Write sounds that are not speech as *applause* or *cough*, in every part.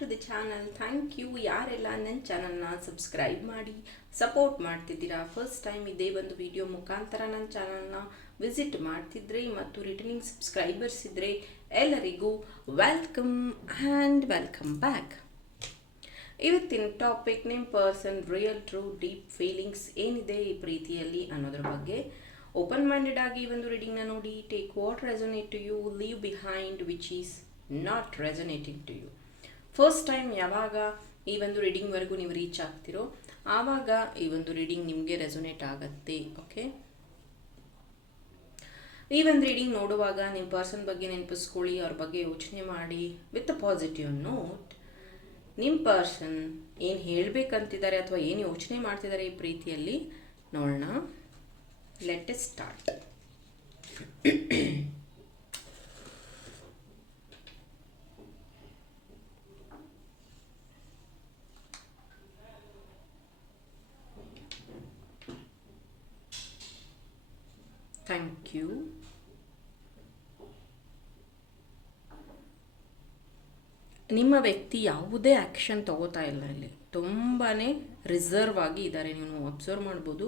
To the channel thank you ಯಾರೆಲ್ಲ ನನ್ನ ಚಾನಲ್ನ ಸಬ್ಸ್ಕ್ರೈಬ್ ಮಾಡಿ ಸಪೋರ್ಟ್ ಮಾಡ್ತಿದ್ದೀರಾ? ಫಸ್ಟ್ ಟೈಮ್ ಇದೇ ಒಂದು ವಿಡಿಯೋ ಮುಖಾಂತರ ನನ್ನ ಚಾನಲ್ನ ವಿಸಿಟ್ ಮಾಡ್ತಿದ್ರೆ ಮತ್ತು ರಿಟರ್ನಿಂಗ್ ಸಬ್ಸ್ಕ್ರೈಬರ್ಸ್ ಇದ್ದರೆ ಎಲ್ಲರಿಗೂ ವೆಲ್ಕಮ್ ಆ್ಯಂಡ್ ವೆಲ್ಕಮ್ ಬ್ಯಾಕ್ ಇವತ್ತಿನ topic name person real true deep feelings ಏನಿದೆ ಈ ಪ್ರೀತಿಯಲ್ಲಿ ಅನ್ನೋದ್ರ ಬಗ್ಗೆ ಓಪನ್ ಮೈಂಡೆಡ್ ಆಗಿ ಒಂದು ರೀಡಿಂಗ್ನ ನೋಡಿ take what resonate to you leave behind which is not resonating to you first time ಯಾವಾಗ ಈ ಒಂದು ರೀಡಿಂಗ್ವರೆಗೂ ನೀವು ರೀಚ್ ಆಗ್ತಿರೋ, ಆವಾಗ ಈ ಒಂದು ರೀಡಿಂಗ್ ನಿಮಗೆ ರೆಸೊನೇಟ್ ಆಗತ್ತೆ ಓಕೆ ಈ ಒಂದು ರೀಡಿಂಗ್ ನೋಡುವಾಗ ನಿಮ್ಮ ಪರ್ಸನ್ ಬಗ್ಗೆ ನೆನಪಿಸ್ಕೊಳ್ಳಿ, ಅವ್ರ ಬಗ್ಗೆ ಯೋಚನೆ ಮಾಡಿ ವಿತ್ ಅ ಪಾಸಿಟಿವ್ ನೋಟ್ ನಿಮ್ಮ ಪರ್ಸನ್ ಏನು ಹೇಳಬೇಕಂತಿದ್ದಾರೆ ಅಥವಾ ಏನು ಯೋಚನೆ ಮಾಡ್ತಿದ್ದಾರೆ ಈ ಪ್ರೀತಿಯಲ್ಲಿ, ನೋಡೋಣ. Let's start thank you ನಿಮ್ಮ ವ್ಯಕ್ತಿ ಯಾವುದೇ ಆ್ಯಕ್ಷನ್ ತಗೋತಾ ಇಲ್ಲ ಇಲ್ಲಿ. ತುಂಬಾ ರಿಸರ್ವ್ ಆಗಿ ಇದ್ದಾರೆ ನೀವು ಅಬ್ಸರ್ವ್ ಮಾಡ್ಬೋದು.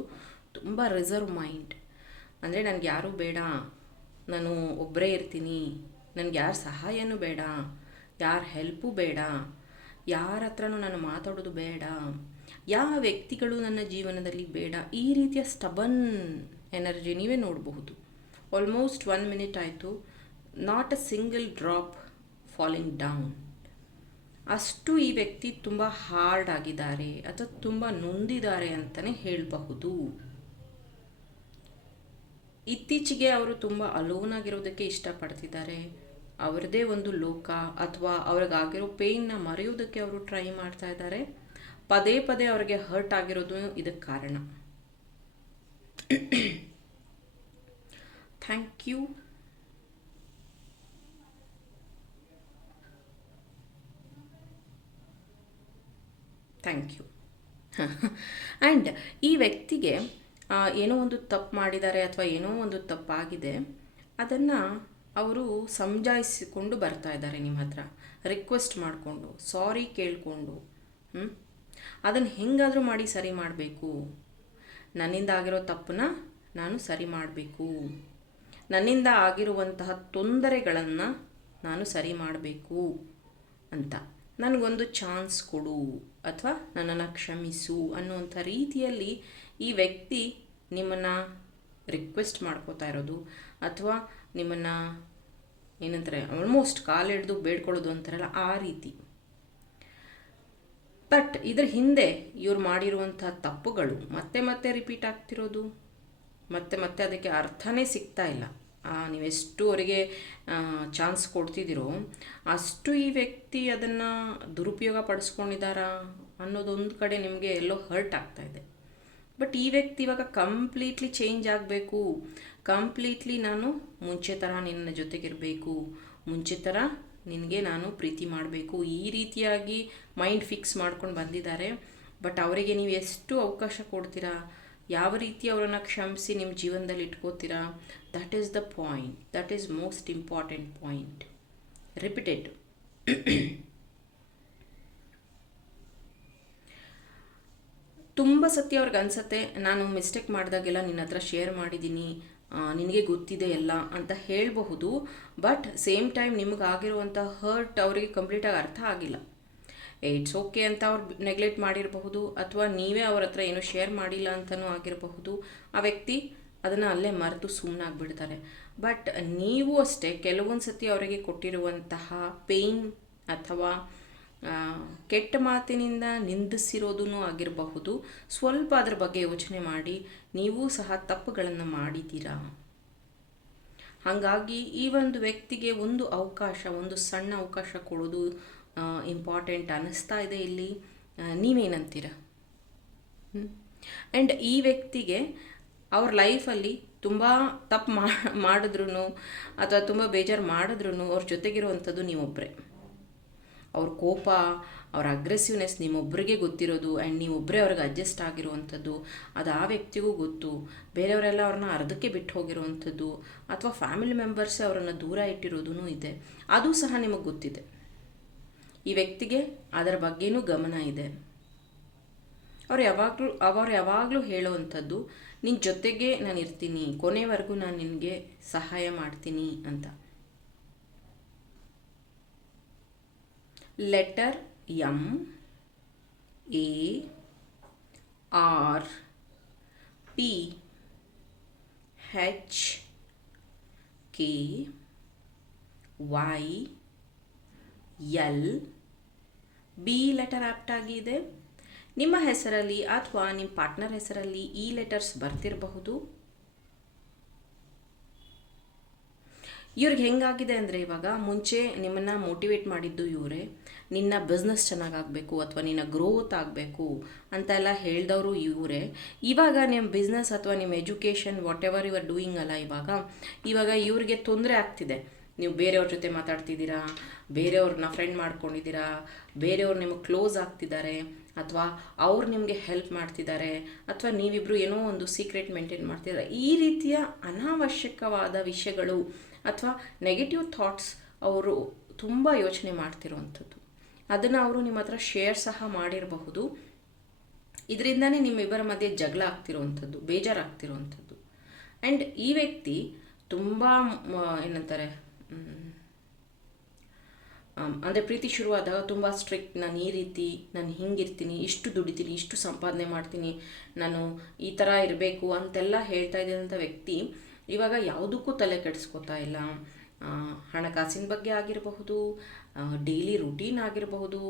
ತುಂಬ ರಿಸರ್ವ್ ಮೈಂಡ್ ಅಂದರೆ ನನಗೆ ಯಾರೂ ಬೇಡ. ನಾನು ಒಬ್ಬರೇ ಇರ್ತೀನಿ. ನನಗೆ ಯಾರ ಸಹಾಯನೂ ಬೇಡ. ಯಾರ ಹೆಲ್ಪು ಬೇಡ. ಯಾರ ಹತ್ರನೂ ನಾನು ಮಾತಾಡೋದು ಬೇಡ. ಯಾವ ವ್ಯಕ್ತಿಗಳು ನನ್ನ ಜೀವನದಲ್ಲಿ ಬೇಡ. ಈ ರೀತಿಯ ಸ್ಟಬನ್ ಎನರ್ಜಿ ನೀವೇ ನೋಡಬಹುದು. ಆಲ್ಮೋಸ್ಟ್ ಒನ್ ಮಿನಿಟ್ ಆಯಿತು. Not a single drop falling down ಅಷ್ಟು ಈ ವ್ಯಕ್ತಿ ತುಂಬ ಹಾರ್ಡ್ ಆಗಿದ್ದಾರೆ, ಅಥವಾ ತುಂಬ ನೊಂದಿದ್ದಾರೆ ಅಂತಲೇ ಹೇಳಬಹುದು. ಇತ್ತೀಚೆಗೆ ಅವರು ತುಂಬ ಅಲೋನ್ ಆಗಿರೋದಕ್ಕೆ ಇಷ್ಟಪಡ್ತಿದ್ದಾರೆ. ಅವರದೇ ಒಂದು ಲೋಕ, ಅಥವಾ ಅವ್ರಿಗಾಗಿರೋ ಪೇಯ್ನ ಮರೆಯೋದಕ್ಕೆ ಅವರು ಟ್ರೈ ಮಾಡ್ತಾ ಇದ್ದಾರೆ. ಪದೇ ಪದೇ ಅವರಿಗೆ ಹರ್ಟ್ ಆಗಿರೋದು ಇದಕ್ಕೆ ಕಾರಣ. Thank you thank you and ಈ ವ್ಯಕ್ತಿಗೆ ಏನೋ ಒಂದು ತಪ್ಪು ಮಾಡಿದ್ದಾರೆ ಅಥವಾ ಏನೋ ಒಂದು ತಪ್ಪಾಗಿದೆ, ಅದನ್ನು ಅವರು ಸಮಜಾಯಿಸಿಕೊಂಡು ಬರ್ತಾ ಇದ್ದಾರೆ ನಿಮ್ಮ ಹತ್ರ. ರಿಕ್ವೆಸ್ಟ್ ಮಾಡಿಕೊಂಡು ಸಾರಿ ಕೇಳಿಕೊಂಡು ಅದನ್ನು ಹೆಂಗಾದರೂ ಮಾಡಿ ಸರಿ ಮಾಡಬೇಕು. ನನ್ನಿಂದ ಆಗಿರೋ ತಪ್ಪನ್ನ ನಾನು ಸರಿ ಮಾಡಬೇಕು. ನನ್ನಿಂದ ಆಗಿರುವಂತಹ ತೊಂದರೆಗಳನ್ನು ನಾನು ಸರಿ ಮಾಡಬೇಕು ಅಂತ. ನನಗೊಂದು ಚಾನ್ಸ್ ಕೊಡು ಅಥವಾ ನನ್ನನ್ನು ಕ್ಷಮಿಸು ಅನ್ನುವಂಥ ರೀತಿಯಲ್ಲಿ ಈ ವ್ಯಕ್ತಿ ನಿಮ್ಮನ್ನು ರಿಕ್ವೆಸ್ಟ್ ಮಾಡ್ಕೋತಾ ಇರೋದು ಅಥವಾ ನಿಮ್ಮನ್ನು ಏನಂತಾರೆ ಆಲ್ಮೋಸ್ಟ್ ಕಾಲಿಡ್ದು ಬೇಡ್ಕೊಳ್ಳೋದು ಅಂತಾರಲ್ಲ ಆ ರೀತಿ. ಬಟ್ ಇದರ ಹಿಂದೆ ಇವ್ರು ಮಾಡಿರುವಂಥ ತಪ್ಪುಗಳು ಮತ್ತೆ ಮತ್ತೆ ರಿಪೀಟ್ ಆಗ್ತಿರೋದು. ಮತ್ತೆ ಮತ್ತೆ ಅದಕ್ಕೆ ಅರ್ಥನೇ ಸಿಗ್ತಾ ಇಲ್ಲ. ನೀವೆಷ್ಟು ಅವರಿಗೆ ಚಾನ್ಸ್ ಕೊಡ್ತಿದ್ದೀರೋ, ಅಷ್ಟು ಈ ವ್ಯಕ್ತಿ ಅದನ್ನು ದುರುಪಯೋಗ ಪಡಿಸ್ಕೊಂಡಿದ್ದಾರಾ ಅನ್ನೋದೊಂದು ಕಡೆ ನಿಮಗೆ ಎಲ್ಲೋ ಹರ್ಟ್ ಆಗ್ತಾ ಇದೆ. ಬಟ್ ಈ ವ್ಯಕ್ತಿ ಇವಾಗ ಕಂಪ್ಲೀಟ್ಲಿ ಚೇಂಜ್ ಆಗಬೇಕು. ಕಂಪ್ಲೀಟ್ಲಿ ನಾನು ಮುಂಚೆ ಥರ ನಿನ್ನ ಜೊತೆಗಿರಬೇಕು. ಮುಂಚೆ ಥರ ನಿನಗೆ ನಾನು ಪ್ರೀತಿ ಮಾಡಬೇಕು. ಈ ರೀತಿಯಾಗಿ ಮೈಂಡ್ ಫಿಕ್ಸ್ ಮಾಡ್ಕೊಂಡು ಬಂದಿದ್ದಾರೆ. ಬಟ್ ಅವರಿಗೆ ನೀವು ಎಷ್ಟು ಅವಕಾಶ ಕೊಡ್ತೀರಾ? ಯಾವ ರೀತಿ ಅವರನ್ನು ಕ್ಷಮಿಸಿ ನಿಮ್ಮ ಜೀವನದಲ್ಲಿ ಇಟ್ಕೋತೀರಾ? That is the point that is most important point repeated ತುಂಬ ಸತಿ ಅವ್ರಿಗೆ ಅನ್ಸತ್ತೆ, ನಾನು ಮಿಸ್ಟೇಕ್ ಮಾಡಿದಾಗೆಲ್ಲ ನಿನ್ನ ಹತ್ರ ಶೇರ್ ಮಾಡಿದ್ದೀನಿ ನಿನಗೆ ಗೊತ್ತಿದೆ ಎಲ್ಲ ಅಂತ ಹೇಳಬಹುದು ಬಟ್ ಸೇಮ್ ಟೈಮ್ ನಿಮಗೆ ಆಗಿರುವಂಥ ಹರ್ಟ್ ಅವರಿಗೆ ಕಂಪ್ಲೀಟಾಗಿ ಅರ್ಥ ಆಗಿಲ್ಲ. ಇಟ್ಸ್ ಓಕೆ ಅಂತ ಅವ್ರು ನೆಗ್ಲೆಕ್ಟ್ ಮಾಡಿರಬಹುದು, ಅಥವಾ ನೀವೇ ಅವ್ರ ಹತ್ರ ಏನೂ ಶೇರ್ ಮಾಡಿಲ್ಲ ಅಂತಲೂ ಆಗಿರಬಹುದು, ಆ ವ್ಯಕ್ತಿ ಅದನ್ನು ಅಲ್ಲೇ ಮರೆತು ಸುಮ್ಮನಾಗ್ಬಿಡ್ತಾರೆ ಬಟ್ ನೀವು ಅಷ್ಟೇ ಕೆಲವೊಂದು ಸತಿ ಅವರಿಗೆ ಕೊಟ್ಟಿರುವಂತಹ ಪೇಯ್ನ್ ಅಥವಾ ಕೆಟ್ಟ ಮಾತಿನಿಂದ ನಿಂದಿಸಿರೋದೂ ಆಗಿರಬಹುದು. ಸ್ವಲ್ಪ ಅದರ ಬಗ್ಗೆ ಯೋಚನೆ ಮಾಡಿ, ನೀವು ಸಹ ತಪ್ಪುಗಳನ್ನು ಮಾಡಿದ್ದೀರಾ? ಹಾಗಾಗಿ ಈ ಒಂದು ವ್ಯಕ್ತಿಗೆ ಒಂದು ಅವಕಾಶ, ಒಂದು ಸಣ್ಣ ಅವಕಾಶ ಕೊಡೋದು ಇಂಪಾರ್ಟೆಂಟ್ ಅನ್ನಿಸ್ತಾ ಇದೆ ಇಲ್ಲಿ. ನೀವೇನಂತೀರ? ಆ್ಯಂಡ್ ಈ ವ್ಯಕ್ತಿಗೆ ಅವ್ರ ಲೈಫಲ್ಲಿ ತುಂಬ ತಪ್ಪು ಮಾಡಿದ್ರು ಅಥವಾ ತುಂಬ ಬೇಜಾರು ಮಾಡಿದ್ರು ಅವ್ರ ಜೊತೆಗಿರುವಂಥದ್ದು ನೀವೊಬ್ಬರೇ ಅವ್ರ ಕೋಪ, ಅವ್ರ ಅಗ್ರೆಸಿವ್ನೆಸ್ ನಿಮ್ಮೊಬ್ಬರಿಗೆ ಗೊತ್ತಿರೋದು ಆ್ಯಂಡ್ ನೀವೊಬ್ಬರೇ ಅವ್ರಿಗೆ ಅಡ್ಜಸ್ಟ್ ಆಗಿರುವಂಥದ್ದು, ಅದು ಆ ವ್ಯಕ್ತಿಗೂ ಗೊತ್ತು. ಬೇರೆಯವರೆಲ್ಲ ಅವ್ರನ್ನ ಅರ್ಧಕ್ಕೆ ಬಿಟ್ಟು ಹೋಗಿರುವಂಥದ್ದು ಅಥವಾ ಫ್ಯಾಮಿಲಿ ಮೆಂಬರ್ಸ್ ಅವರನ್ನು ದೂರ ಇಟ್ಟಿರೋದೂ ಇದೆ. ಅದು ಸಹ ನಿಮಗೆ ಗೊತ್ತಿದೆ. ಈ ವ್ಯಕ್ತಿಗೆ ಅದರ ಬಗ್ಗೆನೂ ಗಮನ ಇದೆ. ಅವ್ರು ಯಾವಾಗಲೂ, ಅವರು ಯಾವಾಗಲೂ ಹೇಳೋವಂಥದ್ದು ನಿನ್ನ ಜೊತೆಗೆ ನಾನು ಇರ್ತೀನಿ ಕೊನೆವರೆಗೂ ನಾನು ನಿನಗೆ ಸಹಾಯ ಮಾಡ್ತೀನಿ ಅಂತ. Letter M A R P H K Y L B letter opt ಆಗಿದೆ. ನಿಮ್ಮ ಹೆಸರಲ್ಲಿ ಅಥವಾ ನಿಮ್ಮ ಪಾರ್ಟ್ನರ್ ಹೆಸರಲ್ಲಿ ಈ ಲೆಟರ್ಸ್ ಬರ್ತಿರಬಹುದು. ಇವ್ರಿಗೆ ಹೆಂಗಾಗಿದೆ ಅಂದರೆ ಇವಾಗ ಮುಂಚೆ ನಿಮ್ಮನ್ನು ಮೋಟಿವೇಟ್ ಮಾಡಿದ್ದು ಇವರೇ, ನಿನ್ನ ಬಿಸ್ನೆಸ್ ಚೆನ್ನಾಗಾಗಬೇಕು ಅಥವಾ ನಿನ್ನ ಗ್ರೋತ್ ಆಗಬೇಕು ಅಂತ ಎಲ್ಲ ಹೇಳಿದವರು ಇವರೇ. ಇವಾಗ ನಿಮ್ಮ ಬಿಸ್ನೆಸ್ ಅಥವಾ ನಿಮ್ಮ education whatever you are doing ಅಲ್ಲ ಇವಾಗ ಇವಾಗ ಇವ್ರಿಗೆ ತೊಂದರೆ ಆಗ್ತಿದೆ. ನೀವು ಬೇರೆಯವ್ರ ಜೊತೆ ಮಾತಾಡ್ತಿದ್ದೀರಾ, ಬೇರೆಯವ್ರನ್ನ ಫ್ರೆಂಡ್ ಮಾಡ್ಕೊಂಡಿದ್ದೀರಾ, ಬೇರೆಯವ್ರು ನಿಮಗೆ ಕ್ಲೋಸ್ ಆಗ್ತಿದ್ದಾರೆ, ಅಥವಾ ಅವ್ರು ನಿಮಗೆ ಹೆಲ್ಪ್ ಮಾಡ್ತಿದ್ದಾರೆ, ಅಥವಾ ನೀವಿಬ್ಬರು ಏನೋ ಒಂದು ಸೀಕ್ರೆಟ್ ಮೇಂಟೈನ್ ಮಾಡ್ತಿದ್ದಾರೆ, ಈ ರೀತಿಯ ಅನಾವಶ್ಯಕವಾದ ವಿಷಯಗಳು ಅಥವಾ ನೆಗೆಟಿವ್ ಥಾಟ್ಸ್ ಅವರು ತುಂಬ ಯೋಚನೆ ಮಾಡ್ತಿರುವಂಥದ್ದು. ಅದನ್ನು ಅವರು ನಿಮ್ಮ ಹತ್ರ ಶೇರ್ ಸಹ ಮಾಡಿರಬಹುದು. ಇದರಿಂದನೇ ನಿಮ್ಮಿಬ್ಬರ ಮಧ್ಯೆ ಜಗಳ ಆಗ್ತಿರುವಂಥದ್ದು, ಬೇಜಾರಾಗ್ತಿರುವಂಥದ್ದು. ಆ್ಯಂಡ್ ಈ ವ್ಯಕ್ತಿ ತುಂಬ ಏನಂತಾರೆ ಅಂದರೆ ಪ್ರೀತಿ ಶುರುವಾದಾಗ ತುಂಬ ಸ್ಟ್ರಿಕ್ಟ್ ನಾನು ಈ ರೀತಿ, ನಾನು ಹಿಂಗಿರ್ತೀನಿ, ಇಷ್ಟು ದುಡಿತೀನಿ, ಇಷ್ಟು ಸಂಪಾದನೆ ಮಾಡ್ತೀನಿ, ನಾನು ಈ ಥರ ಇರಬೇಕು ಅಂತೆಲ್ಲ ಹೇಳ್ತಾ ಇದ್ದಂಥ ವ್ಯಕ್ತಿ ಇವಾಗ ಯಾವುದಕ್ಕೂ ತಲೆ ಕೆಡಿಸ್ಕೊತಾ ಇಲ್ಲ. ಹಣಕಾಸಿನ ಬಗ್ಗೆ ಆಗಿರಬಹುದು ಡೈಲಿ ರುಟೀನ್ ಆಗಿರಬಹುದು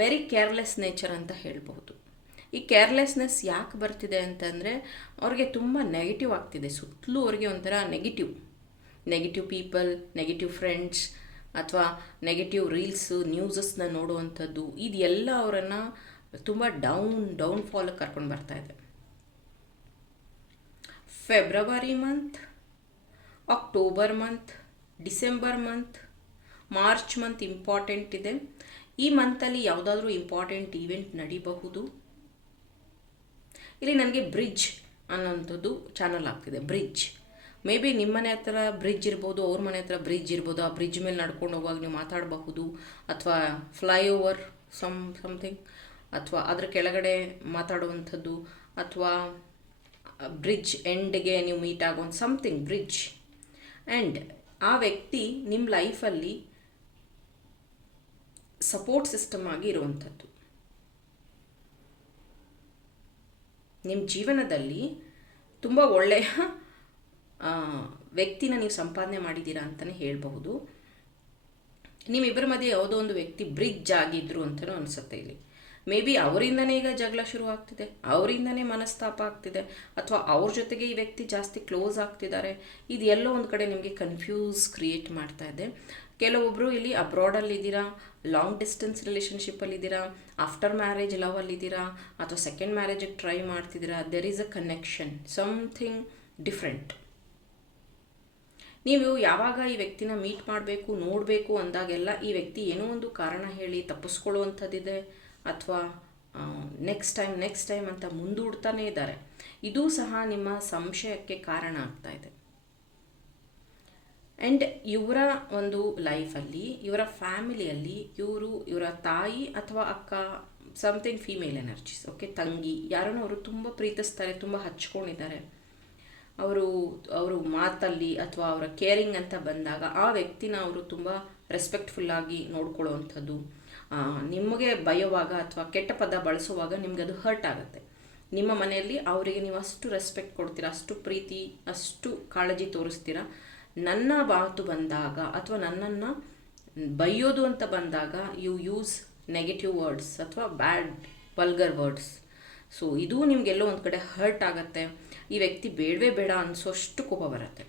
ವೆರಿ ಕೇರ್ಲೆಸ್ ನೇಚರ್ ಅಂತ ಹೇಳಬಹುದು. ಈ ಕೇರ್ಲೆಸ್ನೆಸ್ ಯಾಕೆ ಬರ್ತಿದೆ ಅಂತಂದರೆ, ಅವ್ರಿಗೆ ತುಂಬ ನೆಗೆಟಿವ್ ಆಗ್ತಿದೆ. ಸುತ್ತಲೂ ಅವ್ರಿಗೆ ಒಂಥರ negative negative people negative friends ಅಥವಾ ನೆಗೆಟಿವ್ ರೀಲ್ಸು ನ್ಯೂಸಸ್ನ ನೋಡುವಂಥದ್ದು, ಇದೆಲ್ಲ ಅವರನ್ನು ತುಂಬ ಡೌನ್ ಡೌನ್ ಫಾಲಕ್ಕೆ ಕರ್ಕೊಂಡು ಬರ್ತಾ ಇದೆ. February month October month December month March month important ಇದೆ. ಈ ಮಂತಲ್ಲಿ ಯಾವುದಾದ್ರೂ ಇಂಪಾರ್ಟೆಂಟ್ ಈವೆಂಟ್ ನಡೀಬಹುದು. ಇಲ್ಲಿ ನನಗೆ ಬ್ರಿಡ್ಜ್ ಅನ್ನೋಂಥದ್ದು ಚಾನಲ್ ಆಗ್ತಿದೆ ಬ್ರಿಡ್ಜ್ ಮೇ ಬಿ ನಿಮ್ಮ ಮನೆ ಹತ್ರ ಬ್ರಿಡ್ಜ್ ಇರ್ಬೋದು, ಅವ್ರ ಮನೆ ಹತ್ರ ಬ್ರಿಡ್ಜ್ ಇರ್ಬೋದು, ಆ ಬ್ರಿಡ್ಜ್ ಮೇಲೆ ನಡ್ಕೊಂಡು ಹೋಗುವಾಗ ನೀವು ಮಾತಾಡಬಹುದು, ಅಥವಾ ಫ್ಲೈಓವರ್ ಸಮ್ ಸಮಥಿಂಗ್ ಅಥವಾ ಅದರ ಕೆಳಗಡೆ ಮಾತಾಡುವಂಥದ್ದು, ಅಥವಾ ಬ್ರಿಡ್ಜ್ ಎಂಡ್ಗೆ ನೀವು ಮೀಟ್ ಆಗೋ ಸಮಥಿಂಗ್ ಬ್ರಿಡ್ಜ್ ಆ್ಯಂಡ್ ಆ ವ್ಯಕ್ತಿ ನಿಮ್ಮ ಲೈಫಲ್ಲಿ ಸಪೋರ್ಟ್ ಸಿಸ್ಟಮ್ ಆಗಿ ಇರುವಂಥದ್ದು. ನಿಮ್ಮ ಜೀವನದಲ್ಲಿ ತುಂಬ ಒಳ್ಳೆಯ ವ್ಯಕ್ತಿನ ನೀವು ಸಂಪಾದನೆ ಮಾಡಿದ್ದೀರಾ ಅಂತಲೇ ಹೇಳಬಹುದು. ನಿಮ್ಮಿಬ್ಬರ ಮಧ್ಯೆ ಯಾವುದೋ ಒಂದು ವ್ಯಕ್ತಿ ಬ್ರಿಡ್ಜ್ ಆಗಿದ್ರು ಅಂತಲೂ ಅನಿಸುತ್ತೆ ಇಲ್ಲಿ. ಮೇ ಬಿ ಅವರಿಂದನೇ ಈಗ ಜಗಳ ಶುರು ಆಗ್ತಿದೆ ಅವರಿಂದನೇ ಮನಸ್ತಾಪ ಆಗ್ತಿದೆ, ಅಥವಾ ಅವ್ರ ಜೊತೆಗೆ ಈ ವ್ಯಕ್ತಿ ಜಾಸ್ತಿ ಕ್ಲೋಸ್ ಆಗ್ತಿದ್ದಾರೆ. ಇದು ಎಲ್ಲೋ ಒಂದು ಕಡೆ ನಿಮಗೆ ಕನ್ಫ್ಯೂಸ್ ಕ್ರಿಯೇಟ್ ಮಾಡ್ತಾ ಇದೆ. ಕೆಲವೊಬ್ಬರು ಇಲ್ಲಿ ಅಬ್ರಾಡಲ್ಲಿದ್ದೀರಾ ಲಾಂಗ್ ಡಿಸ್ಟೆನ್ಸ್ ರಿಲೇಷನ್ಶಿಪ್ಪಲ್ಲಿದ್ದೀರಾ ಆಫ್ಟರ್ ಮ್ಯಾರೇಜ್ ಲವಲ್ಲಿದ್ದೀರಾ ಅಥವಾ ಸೆಕೆಂಡ್ ಮ್ಯಾರೇಜಿಗೆ ಟ್ರೈ ಮಾಡ್ತಿದ್ದೀರಾ there is a connection something different ನೀವು ಯಾವಾಗ ಈ ವ್ಯಕ್ತಿನ ಮೀಟ್ ಮಾಡಬೇಕು, ನೋಡಬೇಕು ಅಂದಾಗೆಲ್ಲ ಈ ವ್ಯಕ್ತಿ ಏನೋ ಒಂದು ಕಾರಣ ಹೇಳಿ ತಪ್ಪಿಸ್ಕೊಳ್ಳುವಂಥದ್ದಿದೆ. ಅಥವಾ ನೆಕ್ಸ್ಟ್ ಟೈಮ್ ನೆಕ್ಸ್ಟ್ ಟೈಮ್ ಅಂತ ಮುಂದೂಡ್ತಾನೇ ಇದ್ದಾರೆ. ಇದೂ ಸಹ ನಿಮ್ಮ ಸಂಶಯಕ್ಕೆ ಕಾರಣ ಆಗ್ತಾ ಇದೆ. ಆ್ಯಂಡ್ ಇವರ ಒಂದು ಲೈಫಲ್ಲಿ ಇವರ ಫ್ಯಾಮಿಲಿಯಲ್ಲಿ ಇವರು ಇವರ ತಾಯಿ ಅಥವಾ ಅಕ್ಕ ಸಮಥಿಂಗ್ ಫೀಮೇಲ್ ಎನರ್ಜೀಸ್ ಓಕೆ ತಂಗಿ, ಯಾರನ್ನು ಅವರು ತುಂಬ ಪ್ರೀತಿಸ್ತಾರೆ, ತುಂಬ ಹಚ್ಕೊಂಡಿದ್ದಾರೆ. ಅವರು ಅವರು ಮಾತಲ್ಲಿ ಅಥವಾ ಅವರ ಕೇರಿಂಗ್ ಅಂತ ಬಂದಾಗ ಆ ವ್ಯಕ್ತಿನ ಅವರು ತುಂಬ ರೆಸ್ಪೆಕ್ಟ್ಫುಲ್ಲಾಗಿ ನೋಡ್ಕೊಳ್ಳುವಂಥದ್ದು. ನಿಮಗೆ ಬಯೋವಾಗ ಅಥವಾ ಕೆಟ್ಟ ಪದ ಬಳಸುವಾಗ ನಿಮಗೆ ಅದು ಹರ್ಟ್ ಆಗುತ್ತೆ. ನಿಮ್ಮ ಮನೆಯಲ್ಲಿ ಅವರಿಗೆ ನೀವು ಅಷ್ಟು ರೆಸ್ಪೆಕ್ಟ್ ಕೊಡ್ತೀರಾ, ಅಷ್ಟು ಪ್ರೀತಿ, ಅಷ್ಟು ಕಾಳಜಿ ತೋರಿಸ್ತೀರಾ? ನನ್ನ ಮಾತು ಬಂದಾಗ ಅಥವಾ ನನ್ನನ್ನು ಬೈಯೋದು ಅಂತ ಬಂದಾಗ ಯು ಯೂಸ್ ನೆಗೆಟಿವ್ ವರ್ಡ್ಸ್ ಅಥವಾ ಬ್ಯಾಡ್ ವಲ್ಗರ್ ವರ್ಡ್ಸ್ ಸೊ ಇದು ನಿಮಗೆಲ್ಲೋ ಒಂದು ಕಡೆ ಹರ್ಟ್ ಆಗುತ್ತೆ. ಈ ವ್ಯಕ್ತಿ ಬೇಡವೇ ಬೇಡ ಅನಿಸೋಷ್ಟು ಕೋಪ ಬರುತ್ತೆ.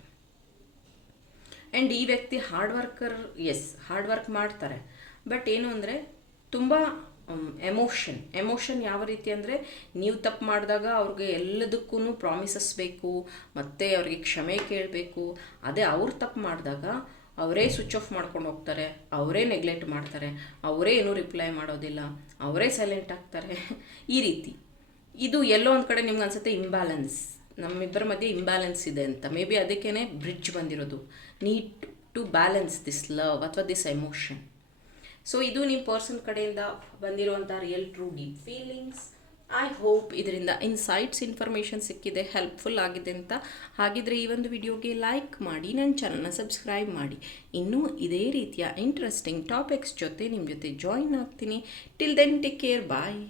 ಆ್ಯಂಡ್ ಈ ವ್ಯಕ್ತಿ hard worker as hard work ಮಾಡ್ತಾರೆ. ಬಟ್ ಏನು ಅಂದರೆ, ತುಂಬ ಎಮೋಷನ್ ಎಮೋಷನ್ ಯಾವ ರೀತಿ ಅಂದರೆ, ನೀವು ತಪ್ಪು ಮಾಡಿದಾಗ ಅವ್ರಿಗೆ ಎಲ್ಲದಕ್ಕೂ ಪ್ರಾಮಿಸಸ್ ಬೇಕು, ಮತ್ತು ಅವ್ರಿಗೆ ಕ್ಷಮೆ ಕೇಳಬೇಕು. ಅದೇ ಅವ್ರು ತಪ್ಪು ಮಾಡಿದಾಗ ಅವರೇ ಸ್ವಿಚ್ ಆಫ್ ಮಾಡ್ಕೊಂಡು ಹೋಗ್ತಾರೆ, ಅವರೇ ನೆಗ್ಲೆಕ್ಟ್ ಮಾಡ್ತಾರೆ, ಅವರೇ ಏನೂ ರಿಪ್ಲೈ ಮಾಡೋದಿಲ್ಲ, ಅವರೇ ಸೈಲೆಂಟ್ ಆಗ್ತಾರೆ. *laughs* ಈ ರೀತಿ. ಇದು ಎಲ್ಲೋ ಒಂದು ಕಡೆ ನಿಮ್ಗೆ ಅನ್ಸುತ್ತೆ ಇಂಬ್ಯಾಲೆನ್ಸ್ ನಮ್ಮಿಬ್ಬರ ಮಧ್ಯೆ ಇಂಬ್ಯಾಲೆನ್ಸ್ ಇದೆ ಅಂತ. ಮೇ ಬಿ ಅದಕ್ಕೇ ಬ್ರಿಡ್ಜ್ ಬಂದಿರೋದು. Need to balance this love ಅಥವಾ ದಿಸ್ ಎಮೋಷನ್ ಸೊ ಇದು ನಿಮ್ಮ ಪರ್ಸನ್ ಕಡೆಯಿಂದ ಬಂದಿರುವಂಥ real true deep feelings I hope ಇದರಿಂದ ಇನ್ಸೈಟ್ಸ್ ಇನ್ಫಾರ್ಮೇಷನ್ ಸಿಕ್ಕಿದೆ ಹೆಲ್ಪ್ಫುಲ್ ಆಗಿದೆ ಅಂತ. ಹಾಗಿದ್ರೆ ಈ ಒಂದು ವಿಡಿಯೋಗೆ ಲೈಕ್ ಮಾಡಿ ನನ್ನ ಚಾನಲ್ನ ಸಬ್ಸ್ಕ್ರೈಬ್ ಮಾಡಿ. ಇನ್ನೂ ಇದೇ ರೀತಿಯ ಇಂಟ್ರೆಸ್ಟಿಂಗ್ ಟಾಪಿಕ್ಸ್ ಜೊತೆ ನಿಮ್ಮ ಜೊತೆ ಜಾಯಿನ್ ಆಗ್ತೀನಿ. Till then take care bye